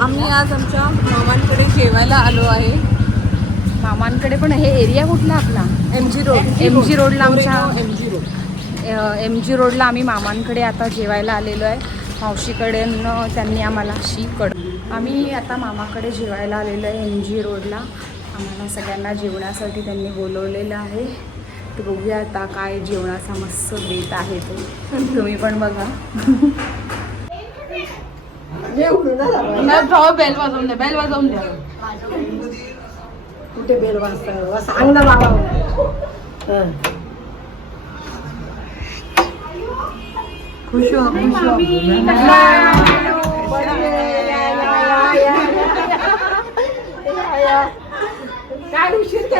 आम्ही आज आमच्या मामांकडे जेवायला आलो आहे. मामांकडे पण हे एरिया कुठला आपला? एम जी रोड MG रोडला आमच्या- M G road M G रोडला आम्ही मामांकडे आता जेवायला आलेलो आहे. मावशीकडून त्यांनी आम्हाला अशी कड आम्ही आता मामाकडे जेवायला आलेलो आहे एम जी रोडला आम्हाला सगळ्यांना जेवणासाठी त्यांनी बोलवलेलं आहे. तर बघूया आता काय जेवणाचा मस्त बेत आहे तो. तुम्ही पण बघा. बेल वाजवून द्या बेल वाजवून द्या. कुठे बेल वाजता? सांग ना बाबा. हं. खुश हो खुश हो.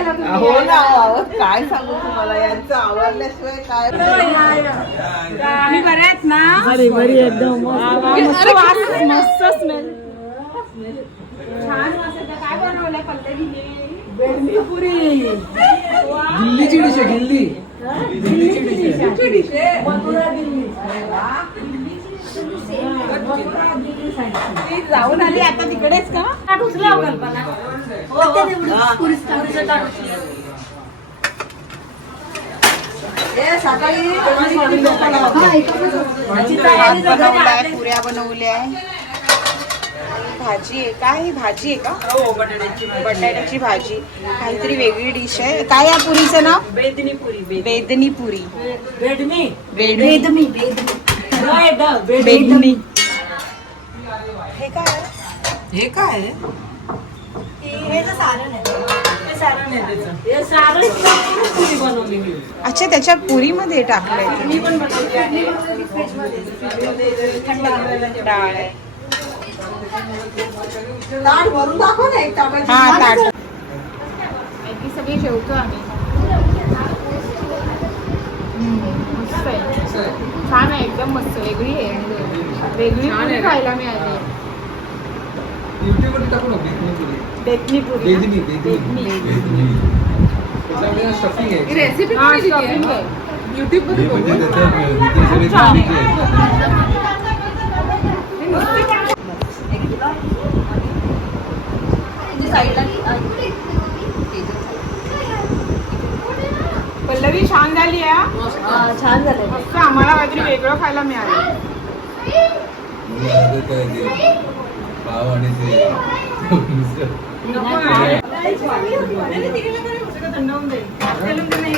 केला तुम्ही? हो ना. काय सांगू तुम्हाला? यांचं आवडल्याशिवाय काय आम्ही बरे आहेत ना? बरी बरी एकदम मस्त. मस्त स्मेल दिल्लीची डिश आहे दिल्ली दिल्लीची डिश आहे ती जाऊन आली. आता तिकडेच का? ए, सकाळी भात बनवलाय पुऱ्या बनवल्या भाजी आहे. काय ही भाजी आहे का? बटाट्याची भाजी. काहीतरी वेगळी डिश आहे. काय या पुरीचं नाव? बेदनी पुरी वेदनी पुरी बेडमी वेदनी हे काय? हे काय? हे सारण आहे. हे सारण पुरी बनवलेली अच्छा त्याच्या पुरीमध्ये टाकलंय. मी पण आहे. डाळ आहे. हा ताट. सगळी जेवतो आम्ही. मस्त आहे छान आहे एकदम मस्त. वेगळी आहे. आणि वेगळी पुरी खायला मिळाली. युट्यूबवर टाकू ना? बेदनी पुरी बेदनी बेदनी त्याच्यामध्ये स्टफिंग आहे रेसिपी हा, कुठे दिली stuffing आहे? आहे. YouTube मध्ये हे बघू. म्हणजे त्याचं तिथे सगळे छान आहे. आहे पल्लवी छान झाली आहे छान झालं आम्हाला काहीतरी वेगळं खायला मिळालं पाव आणि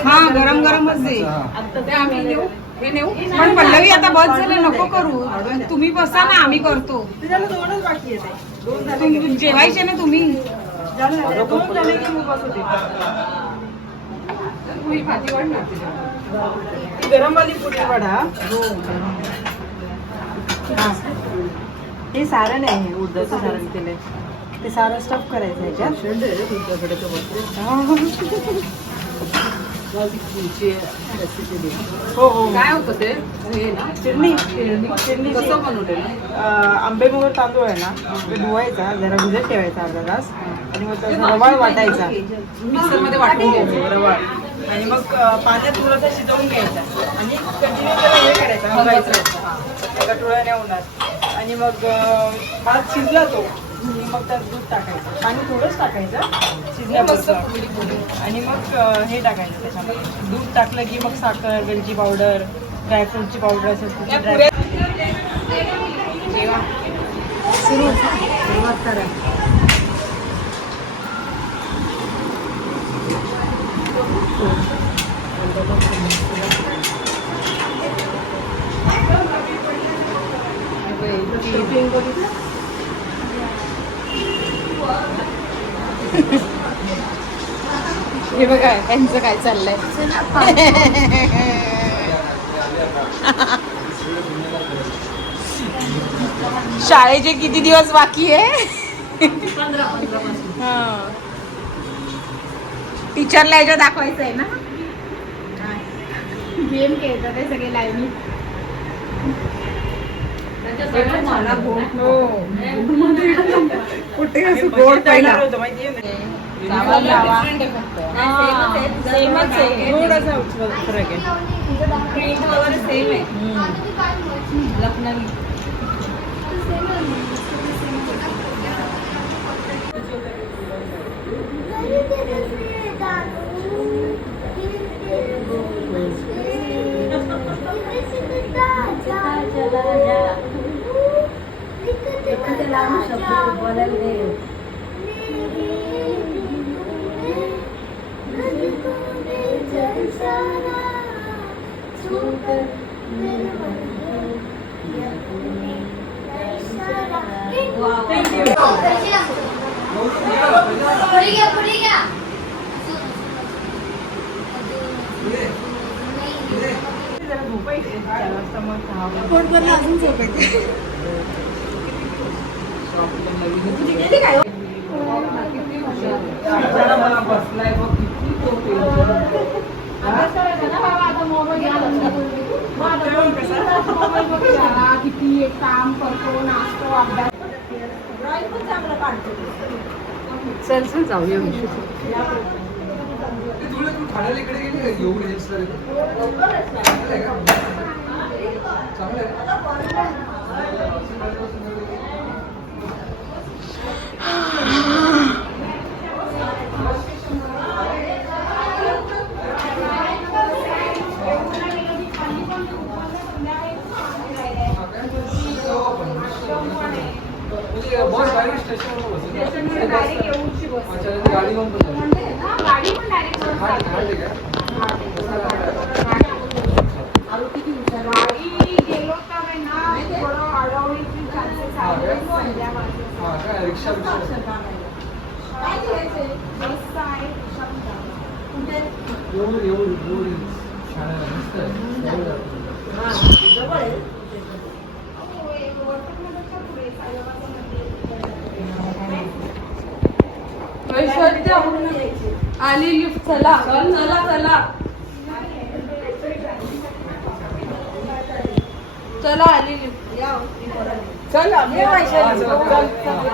हा गरम गरमच दे. ते आम्ही नेऊ. हे नेऊ. पण पल्लवी आता बस झालं नको करू. तुम्ही बसा ना आम्ही करतो. त्याला दोनच बाकी आहे दोन झाले तुम- जेवायचे ना तुम्ही? झाले. ती गरमवाली पुरी वडा हा. हे. सारण आहे उडदाचं सारण केलंय. ते सारण स्टफ करायचं ह्याच्यात हो. हो काय होतं ते? चिरणी चिरणी कसं बनवलेलं आंबे मोहर तांदूळ आहे ना ते धुवायचा जरा भिजत ठेवायचा अर्धा तास. आणि मग रवाळ वाटायचा. मिक्सरमध्ये वाटून घ्यायचं रवाळ. आणि मग पाण्यात थोडासा शिजवून घ्यायचा. आणि कंटिन्यू त्याला हे करायचं हलवायचं एका टोळ्याने उन्हात आणि मग भात शिजला तो मग त्यात दूध टाकायचं. पाणी थोडंच टाकायचं. शिजण्यापुरतं आणि मग हे टाकायचं त्याच्यामध्ये. दूध टाकलं की मग साखर वेलची पावडर ड्रायफ्रूटची पावडर असेल पुऱ्या सुरू. सुरुवात करा. हे बघा यांचं काय चाललंय? शाळेचे किती दिवस बाकी आहे? टीचरला याच्या दाखवायचं आहे ना? गेम खेळतात ते सगळे लाईनी हो. कुठे असं गोड पहिला? थोडासा फरक आहे. लखनवी. जरा झोपायचे मला बसलाय बघ किती झोप किती काम करतो नाचतो अभ्यास चल चल जाऊया तुला तू इकडे गेली एवढी हेअरस्टाईल चांगलं आहे का चांगलं आहे म्हणजे बस डायरेक्ट स्टेशनवर बसेल ना? अच्छा, म्हणजे गाडी घेऊन पण जाईल. हा, हा, ठीक आहे. हा काय? हा काय? रिक्षा रिक्षा एवढं एवढी छान आहे, मस्त ऐश्वर्या आली लिफ्ट चला. चला चला. चला आली लिफ्ट. या. चल. आम्ही चल, चल.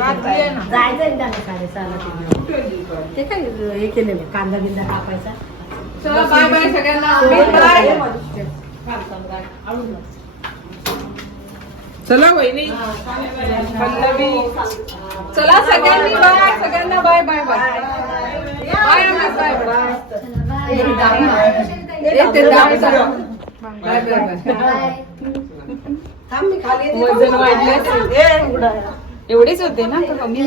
Bye bye. हा. ते काय हे केले कांदा बिंदा कापायचा? चला बाय बाय सगळ्यांना. बाय. चला वहिनी. पल्लवी. चला सगळ्यांनी बाय सगळ्यांना bye bye bye. Bye. Bye bye. Bye. Bye. वजन वाढले उडाय. एवढेच होते ना कमी?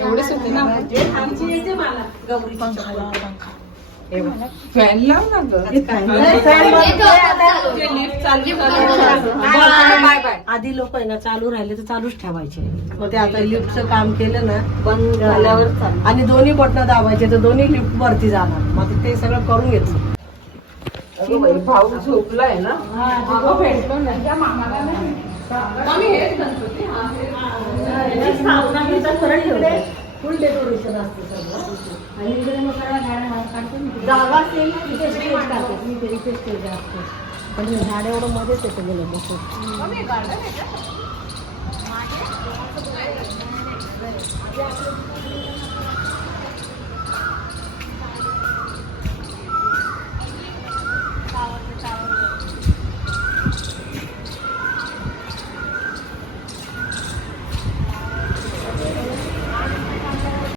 एवढेच होते ना. फॅन लाव ना ग. आधी लोक आहे ना चालू राहिले तर चालूच ठेवायचे. मग ते आता लिफ्टचं काम केलं ना बंद झाल्यावर आणि दोन्ही बटणं दाबायचे तर दोन्ही लिफ्ट वरती जाणार. मग ते सगळं करून घेतलं भाऊ झोपलाय ना? फुल डेकोरेशन असते सगळं. आणि इकडे मग सगळ्या बाहेर काढतो. जागा असेल ना तिथे स्टेज टाकतात मी ते इथे स्टेज असते. पण हे झाड एवढं मध्येच येतं गेलं बसून